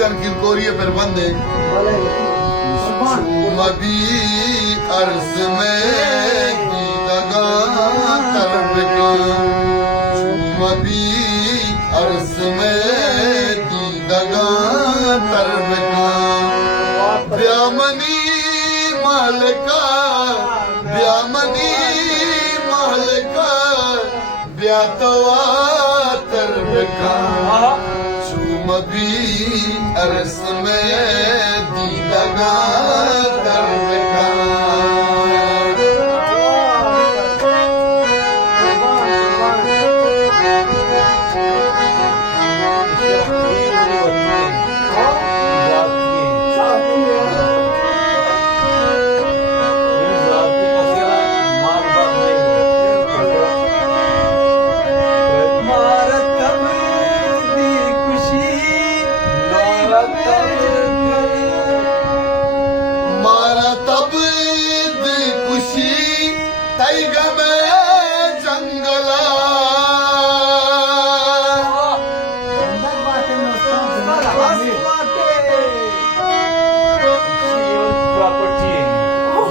जान किरकोरिए पर बंदे मबी अर्ज में दीदगा तरब का मबी अर्ज में दीदगा तरब का ब्यामनी मालका ब्यामनी मालका ब्यातवा तरब का चुमबी अर्ज में दीदगा तरब का मारा तब दी खुशी तैगा में जंगला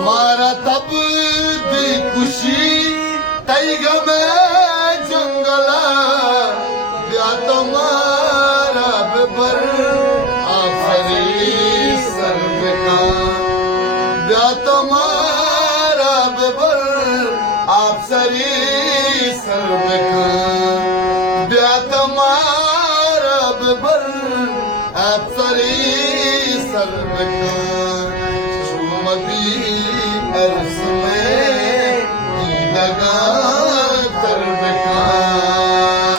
मारा तब दी खुशी तैगा में जंगला ब्या तुम्हारा बेबर आफरी सर्व का ब्या तुम्हारा बेबर आप सरी सर्व का ब्या तुम्हारा बेबर आप सरी सर्व का चुमबी अर्ज में दीदगा तरब का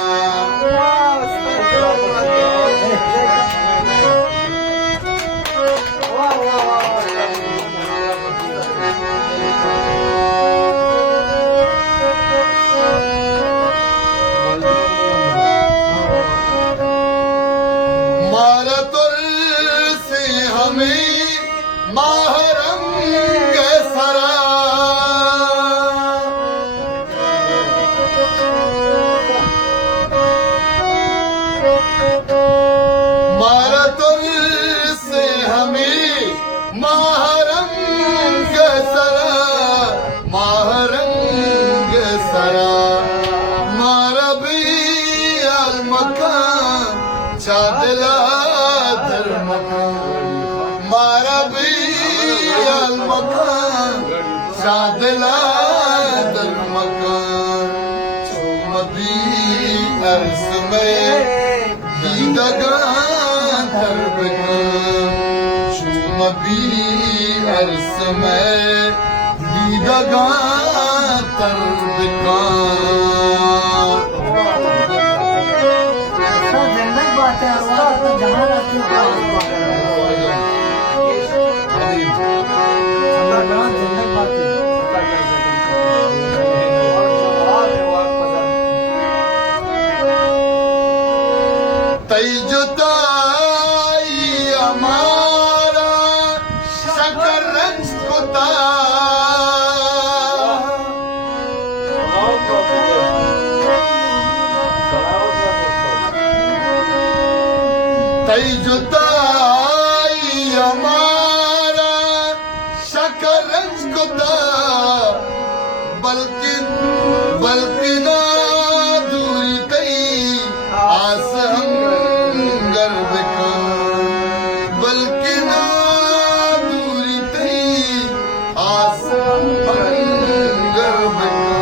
मारा तुर से हमें महरंग सरा मारा तुर से हमें महरंग सरा महरंग सरा मारा भी अलमकान चादला धर्म मारा भी अलमकान चादला धर्म चुमबी अर्ज में दीदगा तरब का चुमबी अर्ज में दीदगा तरब का तैजुताई हमारा शकर रंज कुता तैजुताई हमारा शकर रंज कुता बल्कि बल्कि ना दूरी तई आस हम गर्व का बल्कि ना दूरी तई आस हम गर्व का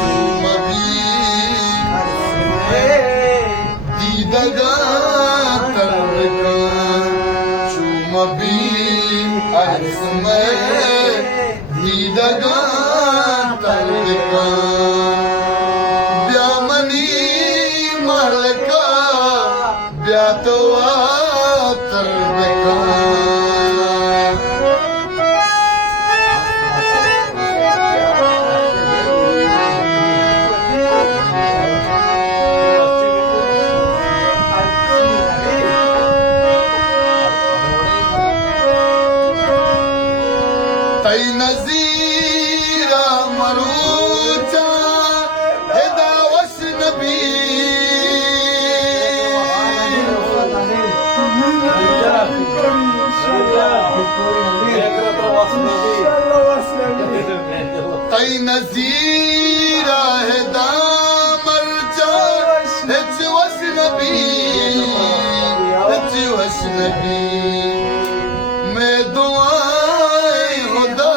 चुमबी दीदगा तरब का चुमबी अर्ज में दीदगा तरब का ब्यामनी मालका ब्यातवा तरब का तई नजीरा मरूचा हिदावश नबी तई नज़ीरा है दामर जा हिच वस नबी हिच वस नबी मैं दुआए खुदा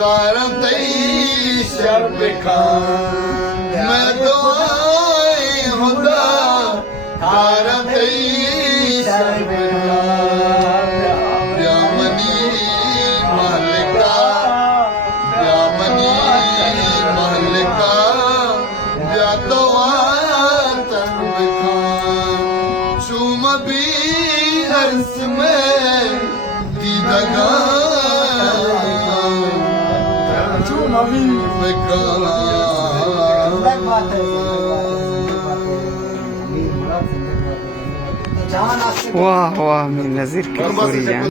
कारम तई शर्ब खान मैं दुआए खुदा कारम तई शर्ब खान ब्यामनी मालिका ब्यामनी मालिका ब्या दुआ तरब खान चूम भी अर्स में दीदगा वाह वाह नज़ीर की पूरी जान